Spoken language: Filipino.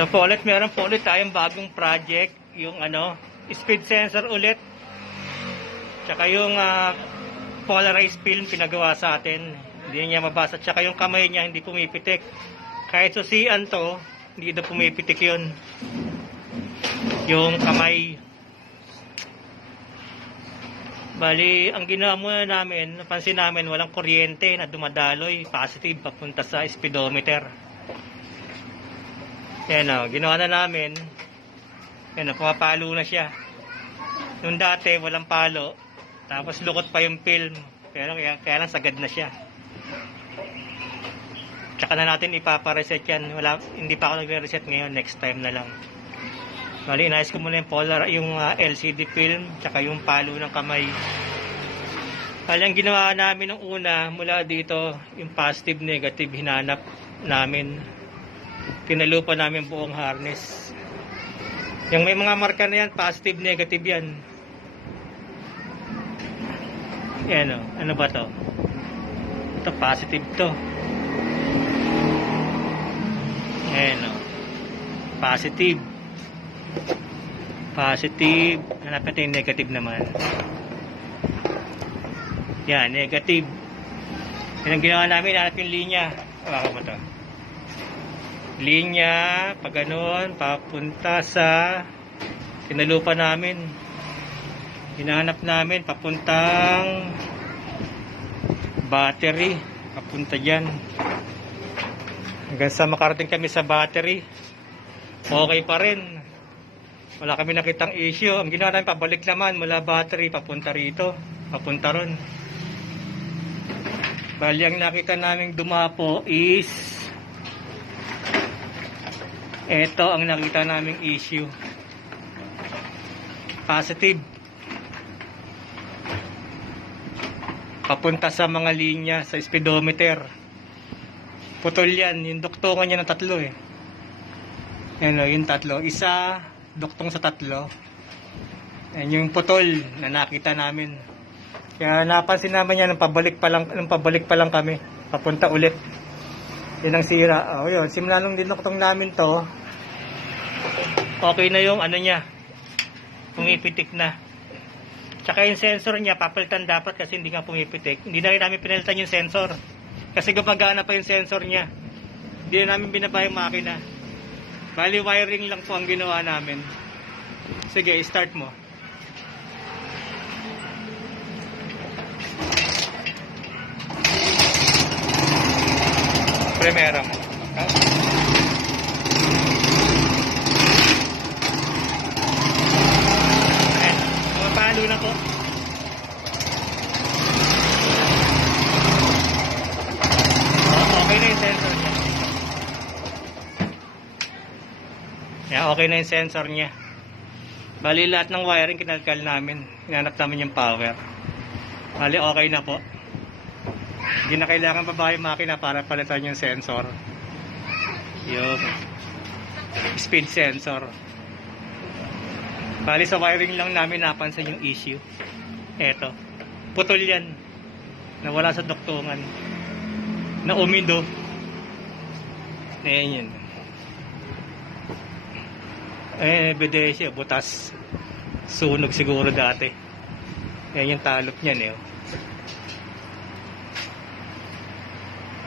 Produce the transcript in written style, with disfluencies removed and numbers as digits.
So po ulit, meron po ulit tayong bagong project, yung speed sensor ulit. Tsaka yung polarized film pinagawa sa atin. Hindi niya mabasa. Tsaka yung kamay niya hindi pumipitik. Kahit susian to, hindi na pumipitik yun. Yung kamay. Bali, ang ginawa muna namin, napansin namin walang kuryente na dumadaloy, positive, papunta sa speedometer. Yan o, ginawa na namin. Yan o, pumapalo na siya. Nung dati, walang palo. Tapos lukot pa yung film. Pero kaya lang sagad na siya. Tsaka na natin ipapareset yan. Hindi pa ako nagre-reset ngayon, next time na lang. Bali, inayos ko muna yung LCD film, tsaka yung palo ng kamay. Bali, ang ginawa namin nung una, mula dito, yung positive, negative, hinanap namin. Tinalupa namin buong harness. Yung may mga marka na yan, positive, negative yan. Yan o, ano ba to? Ito, positive to. Yan o, positive. Positive. Hanap natin yung negative naman. Yan, negative. Yan ang ginawa namin, hanap yung linya. Baka mo to. Linya, pag ganun, papunta sa tinalupa namin. Hinahanap namin, papuntang battery. Papunta dyan. Hanggang sa makarating kami sa battery. Okay pa rin. Wala kami nakitang issue. Ang ginawa namin, pabalik naman mula battery, papunta rito. Papunta ron. Bali, ang nakita namin dumapo is ito ang nakita naming issue. Positive. Papunta sa mga linya, sa speedometer. Putol yan. Yung duktungan niya ng tatlo eh. Yan o, yung tatlo. Isa, duktong sa tatlo. Yan yung putol na nakita namin. Kaya napansin naman yan nung pabalik pa lang kami. Papunta ulit. Yan ang sira. O yun, simula nung dinuktong namin to, okay na yung niya. Pumipitik na. Tsaka yung sensor niya, papalitan dapat kasi hindi nga pumipitik. Hindi na rin namin pinalitan yung sensor. Kasi gumagana pa yung sensor niya. Hindi na namin binaba yung makina. Bali, wiring lang po ang ginawa namin. Sige, start mo. Primero mo. Ayan, pumapalo na po. Okay na yung sensor niya. Yeah, okay na yung sensor niya. Bali, lahat ng wiring kinalkal namin. Hinanap namin yung power. Bali, okay na po. Hindi na kailangan pa yung makina para palitan yung sensor. Yung speed sensor. Bali, sa wiring lang namin napansin yung issue. Eto. Putol yan. Nawala sa duktungan. Na umindo. Ayan yun. Ebidensya, butas. Sunog siguro dati. Ayan yung talop niyan eh.